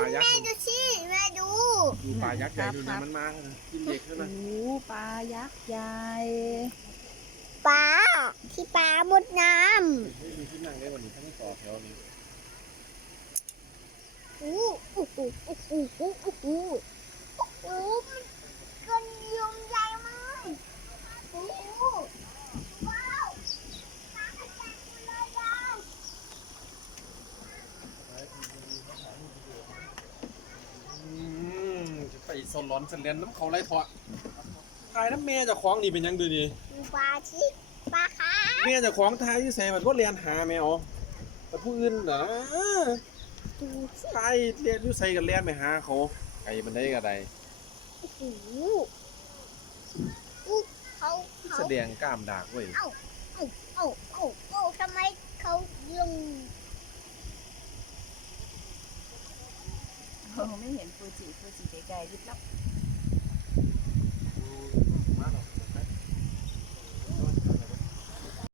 ายักษ์แม่ดูสิแม่ดูดูปลายักษ์ใหญ่ดูนะมันมากินเด็กใช่ไหมโอ้โหปลายักษ์ใหญ่ปลาที่ปลาหมดน้ำไม่มีที่นั่งได้วันนี้ทั้งต่อแถวนี้อู้อู้อู้อู้อู้อู้ สนร้อนสนเลนน้ำเขาไรเถอะทายน้ำแม่เจะคล้าของนี่เป็นยังดูดีดูปลาที่ปลาขาแม่เจะคล้าของทายอยู่ใส่มันก็เรียนหาแมวแต่ผู้อื่นเหรอดูสิทายเรียนอยู่ใส่กันเรียนไปหาเขาไก่มันได้กระไดอู้อู้เขาแสเขาดงกล้ามดากเว้ยเอ้าเอ้าเอ้าเอ้าทำไมเขาลงโอ้ไม่เห็นฟูจิฟูจิ แต่ยึดรับ